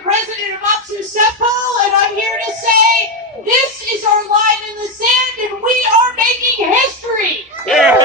the president of LCBO, and I'm here to say this is our line in the sand, and we are making history. Yeah.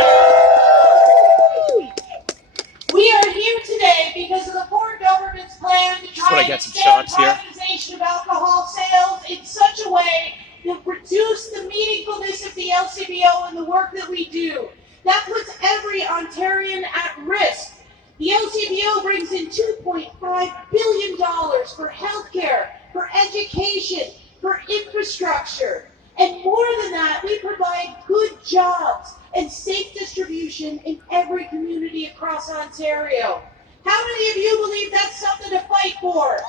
We are here today because of the Ford government's plan to try and extend privatization of alcohol sales in such a way that reduce the meaningfulness of the LCBO and the work that we do. That puts every Ontarian at risk. The LCBO brings in $2.5 billion for healthcare, for education, for infrastructure. And more than that, we provide good jobs and safe distribution in every community across Ontario. How many of you believe that's something to fight for?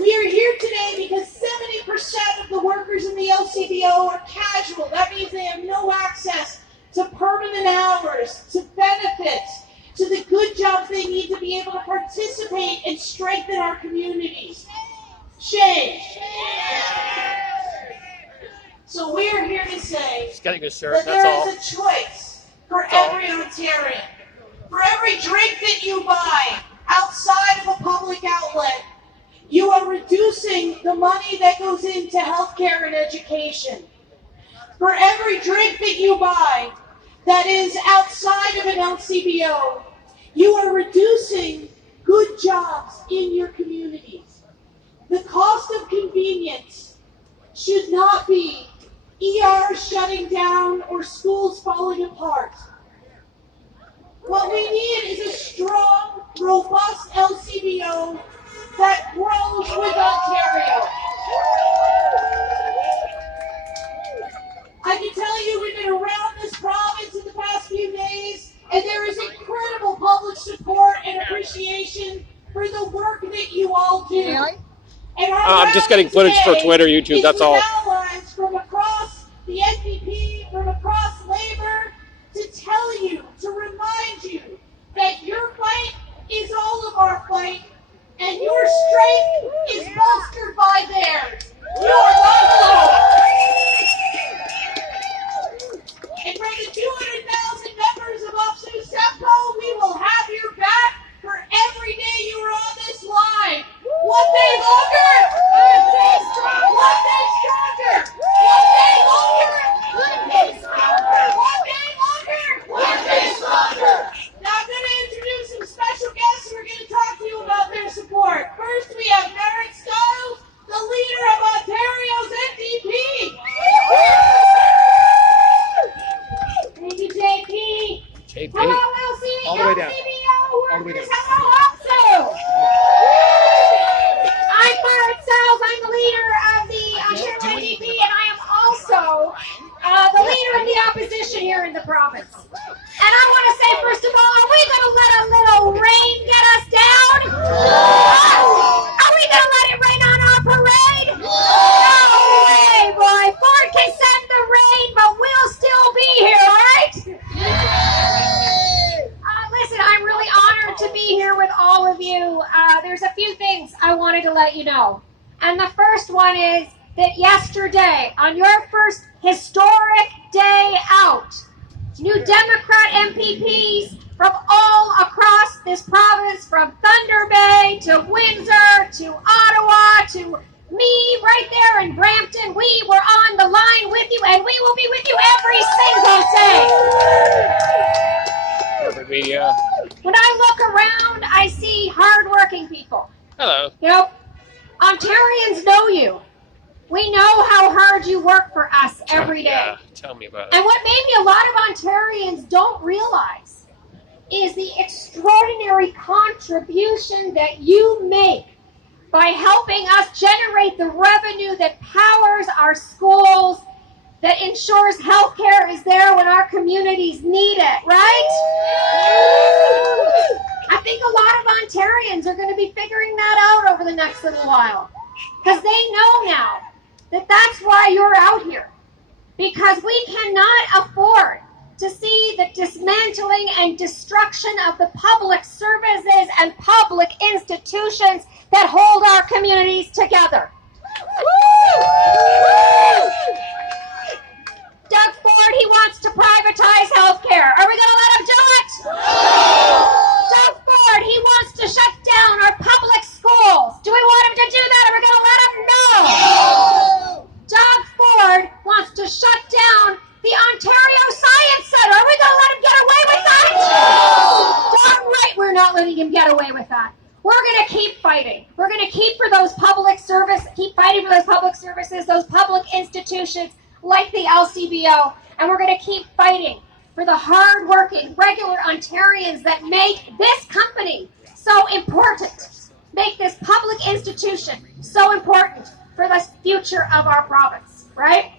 We are here today because 70% of the workers in the LCBO are casual. That means they have no access to permanent hours, to benefits, to the good jobs they need to be able to participate and strengthen our communities. Shame. So we are here to say that there is a choice for every Ontarian. For every drink that you buy outside of a public outlet, you are reducing the money that goes into healthcare and education. For every drink that you buy that is outside of an LCBO, you are reducing good jobs in your communities. The cost of convenience should not be ERs shutting down or schools falling apart. What we need is a strong, robust LCBO that grows with Ontario. I can tell you we've been around this province in the past few days, and there is incredible public support and appreciation for the work that you all do. I'm just getting footage for Twitter, YouTube, that's all. Allies from across the NPP, from across Labour, to tell you, to remind you that your fight is all of our fight, and your strength is bolstered by theirs. You are not alone. And for the 200,000 members of LCBO, we will have your back for every day you are on this line. One day longer. One day stronger. One day stronger. One day longer. One day stronger. One day longer. One day stronger. Now I'm going to introduce some special guests who are going to talk to you about their support. First, we have Merritt Stiles, the leader of Ontario's NDP. Thank you, JP. Hello, All the way down. LCBO workers. Hello, also. I'm Merritt Stiles. I'm the leader of the Ontario NDP, and I am also the leader of the opposition here in the province. And I want to say, first of all, are we going to let a little rain get us down? Are we going to let it rain on our parade? No way, boy. Ford can send the rain, but we'll still be here, all right? Listen, I'm really honored to be here with all of you. There's a few things I wanted to let you know. And the first one is that yesterday, on your first historic day out, new Democrat MPPs from all across this province, from Thunder Bay to Windsor to Ottawa to me right there in Brampton, we were on the line with you, and we will be with you every single day. When I look around, I see hardworking people. Hello. You know, Ontarians know you. We know how hard you work for us every day. Yeah, tell me about it. And what maybe a lot of Ontarians don't realize is the extraordinary contribution that you make by helping us generate the revenue that powers our schools, that ensures healthcare is there when our communities need it, right? I think a lot of Ontarians are going to be figuring that out over the next little while, because they know now that that's why you're out here, because we cannot afford to see the dismantling and destruction of the public services and public institutions that hold our communities together. Doug Ford, he wants to privatize healthcare. Are we going to let him do it? Doug Ford, he wants not letting him get away with that. We're going to keep fighting. We're going to keep fighting for those public services, those public institutions like the LCBO, and we're going to keep fighting for the hard-working, regular Ontarians that make this company so important, make this public institution so important for the future of our province, right?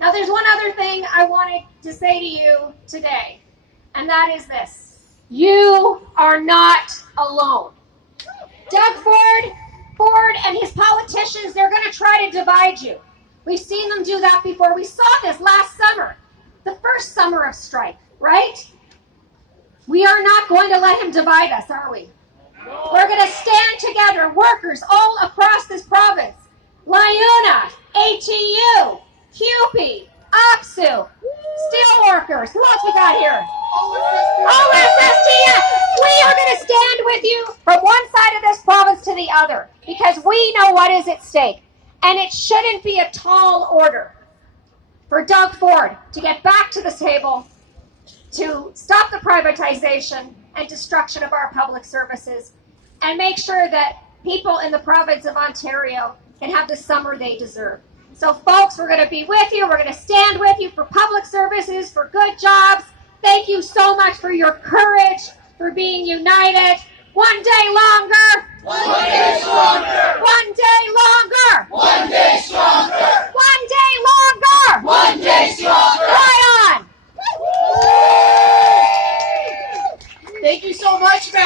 Now, there's one other thing I wanted to say to you today, and that is this. You are not alone. Doug Ford and his politicians, they're going to try to divide you. We've seen them do that before. We saw this last summer, the first summer of strike, right? We are not going to let him divide us, are we? No. We're going to stand together, workers all across this province. Liuna, ATU, CUPE, OXU, steelworkers. Who else we got here? OSSTF. We are going to stand with you from one side of this province to the other because we know what is at stake. And it shouldn't be a tall order for Doug Ford to get back to the table to stop the privatization and destruction of our public services and make sure that people in the province of Ontario can have the summer they deserve. So folks, we're going to be with you. We're going to stand with you for public services, for good jobs. Thank you so much for your courage, for being united. One day longer. One day stronger. One day longer. One day stronger. One day longer. One day stronger. Right on. Thank you so much, Matt.